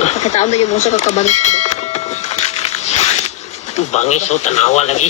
Pakitaon na yung muso kagkabangis ko. Bangis o tanawa lagi.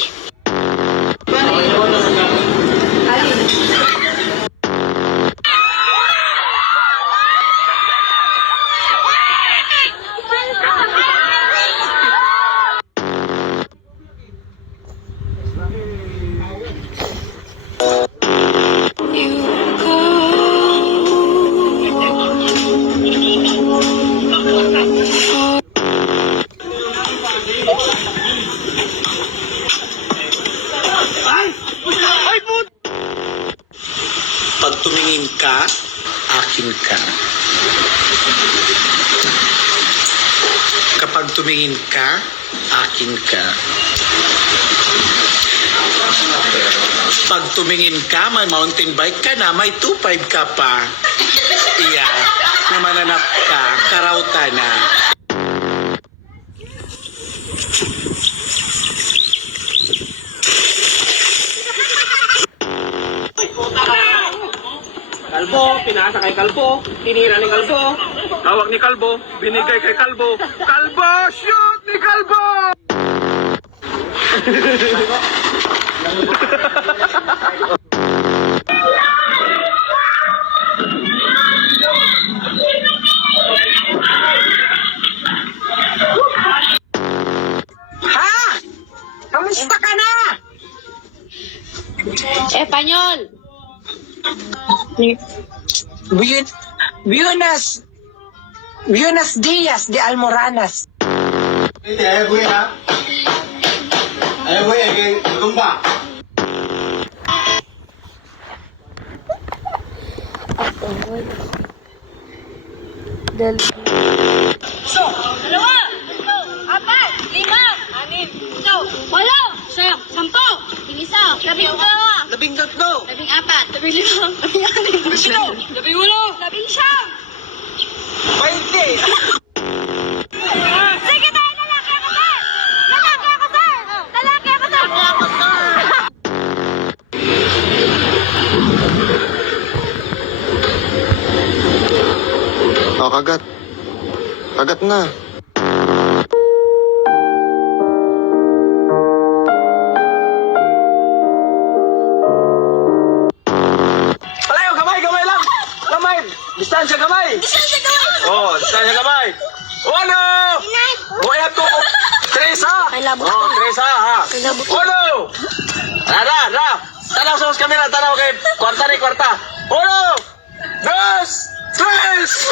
Pag tumingin ka, akin ka. Kapag tumingin ka, akin ka. Pag tumingin ka, may mountain bike ka na, may 2.5 ka pa. Iya, na mananap ka, karauta na. Kalbo, pinasa kay Kalbo, tinira ni Kalbo, tawag ni Kalbo, binigay kay Kalbo. Kalbo, shoot ni Kalbo! Ha? Kamusta ka na? Espanyol! Buenos días de Almoranas. Ayaw ko ha? Ayaw ko kay Tumba. Dalawa! Tatlo! Apat! Lima! Anim! Ito! Walo! Siyam! Sampo! Isa! Labing dalawa! Labing tatlo. Labing apat! Labing lima! Labing anim! Labing pito! Labing ulo! Labing siyam! 20. Sige tayo! Lalaki ako, sir! Lalaki ako, sir! Lalaki ako, sir! Oh, kagat. Kagat na. Palayo, gamay lang! Gamay! Distansya gamay! Oh, distansya gamay! Uno! Buhay to! Teresa! Oh, Teresa, ha? Uno! Ra! Tanaw sa kamera, tanaw kay kwarta ni kwarta. Uno! Dos! Tres!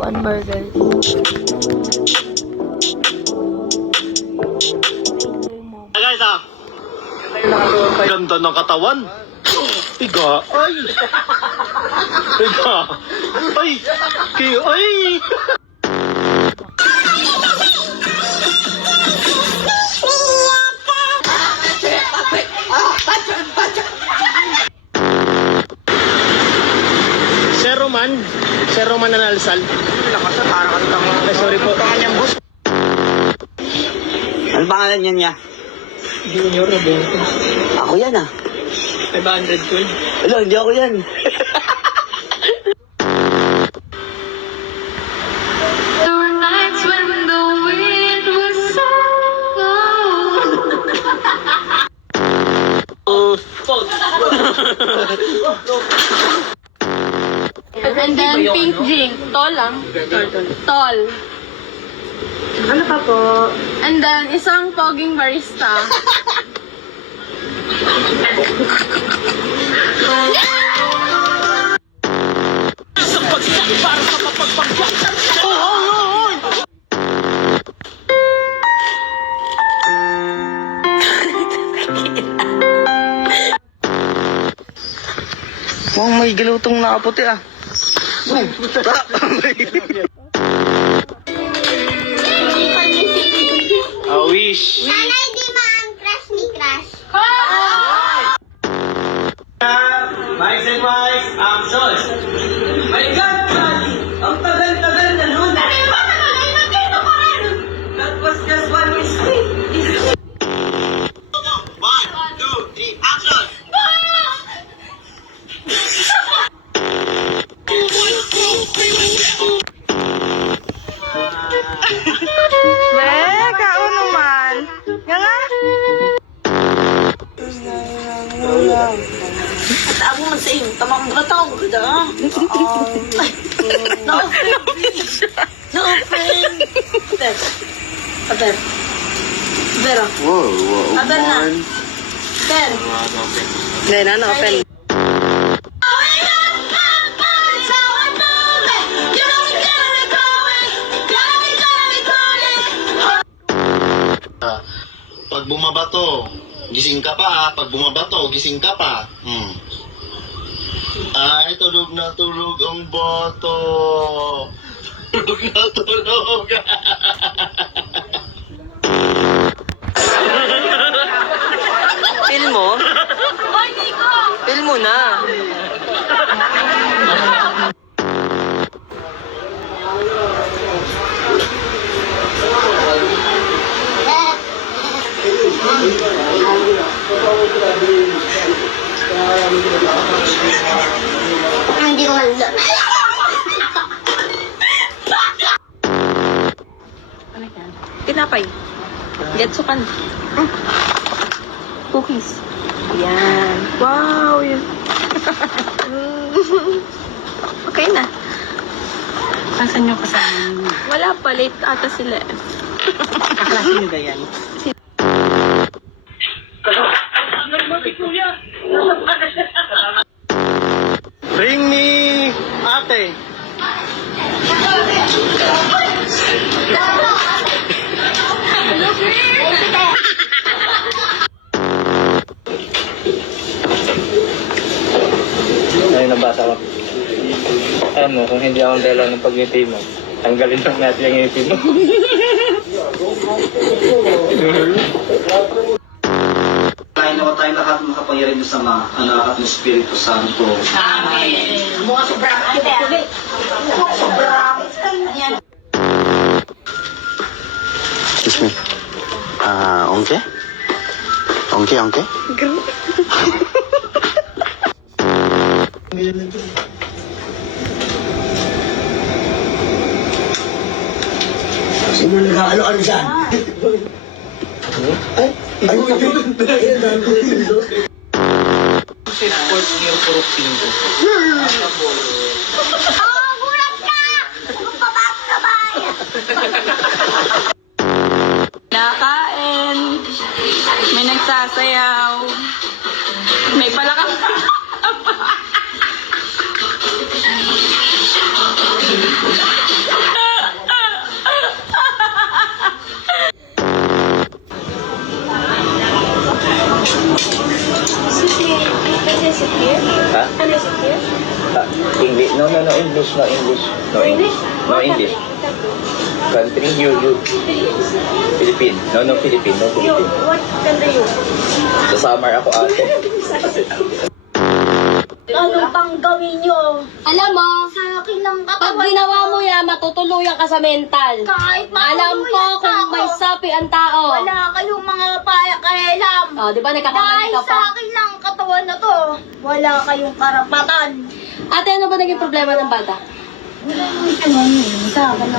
One burger. Guys ganda ng katawan. Iga. Ay. Iga. Ay. Ay. Sir Roman Nanalsal. Ay, sorry po. Ano pangalan niya? Junior na ba? Ako yan 512. Wala, hindi ako yan. There were nights when the wind was so And then pink drink. Tall lang. Tall. Ano pa po? And then isang poging barista. Mukhang may galutong nakaputi I wish. Sana hindi man crush ni crush. Mics and mics, action! My God, Johnny! Ang tagal-tagal na nun! That was just one mistake! Kao naman. Yan nga. Ako man sa iyo, tamang bataw ka da. No offense. No offense. Aber. Pero. Whoa. Aber na. Pero. Hindi na, open. Pag bumabato, gising ka pa ha. Pag bumabato, gising ka pa. Ay, tulog na tulog ang boto. Tulog na tulog. Feel mo? Feel mo na. Hindi ko handa. Tinapay. Getsukan. Cookies. Yan. Wow. Yun. Okay na. Asan yung kasama? Wala pa. Late ata sila. Kaklase nyo ba yan? Ring me, ate. Ay, nabasa ko. Alam mo, kung hindi ako dalaw ng pag-ngiti mo, tanggalin lang natin yung ngiti mo. Kain ako tayong lahat ng makapangyarihan Diyos Ama, Anak at ng Espiritu Santo. Mga sobrang kulit. Sobrang. Ayan. Excuse me. Ongke? Ongke? Sino nag-ano-ano dyan? Fourth year, puro 5. Oh, bulat ka! Kung babak-kabay! Nakain. May nagsasayaw. May palakang. Ha? English? No, English. No English. Country, you. Philippine. No, Philippine. What country you? Sa summer ako ate. Anong pang gawin nyo? Alam mo, Sa akin lang pag katawan ginawa ko. mo yan, matutuluyan ka sa mental. Kahit Alam ko matuluyan kung ako. may sapi ang tao. Wala kayong mga pakialam. Oh, di ba nagkakamali Dahil ka sa pa? akin lang katawan na to, wala kayong karapatan. Ate, ano ba naging problema ng bata?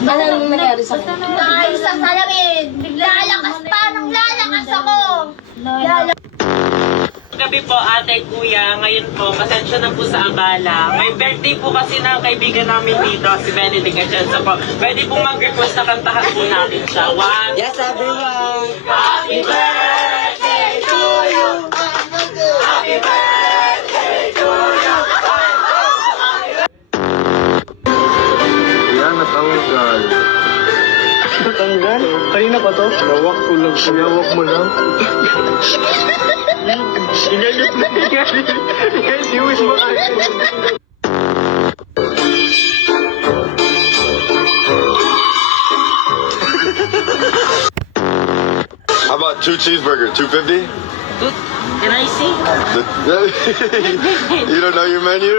Anong nangyari sa kanya? Dahil sa salamin, lalakas pa ng lalakas ako. Lalakas. Gabi po, ate, kuya. Ngayon po, pasensya na po sa abala. May birthday po kasi ng kaibigan namin dito, si Benedict Atienza po. Pwede po mag-request na kantahan po natin siya. One, Yes, everyone! Happy birthday to you! Happy birthday to you! Yan, natanggal. Natanggal? Kanina pa to? Nawak ko lang. Sinawak mo lang. Ingalit na. Ingalit. Iwis mo kayo. How about 2 cheeseburgers, $2.50? Can I see? You don't know your menu?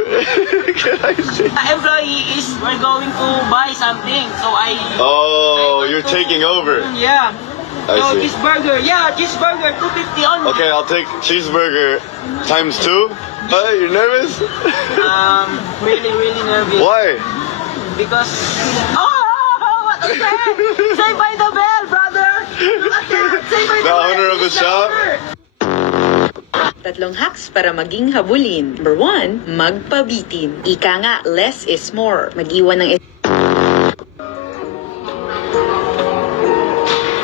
Can I see? The employee is, we're going to buy something. So Oh, you're taking over. yeah. I So see. cheeseburger, yeah, cheeseburger, 250 only. Okay, I'll take cheeseburger times 2. You're nervous? Really, really nervous. Why? Because, what is that? Say by the bell, brother. Look at that. Say by the The bell. owner of the It's shop? owner. Tatlong hacks para maging habulin. Number 1, magpabitin. Ika nga, less is more. Mag-iwan ng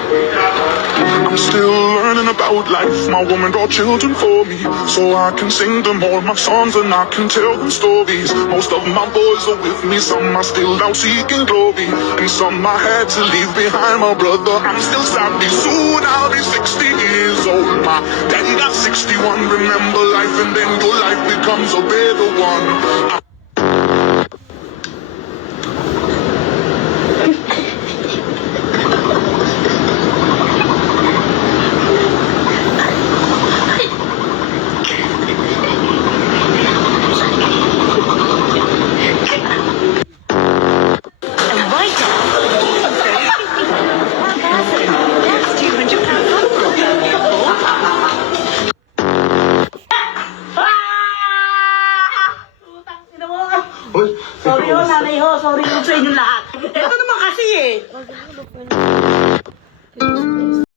I'm still learning about life. My woman brought children for me, so I can sing them all my songs and I can tell them stories. Most of my boys are with me, some are still out seeking glory, and some I had to leave behind. My brother, I'm still savvy. Soon I'll be 60 years old. My daddy got 61. Remember life, and then your life becomes a better one. Sorry ho, nanay ho. Sorry ho sa inyo lahat. Ito naman kasi eh.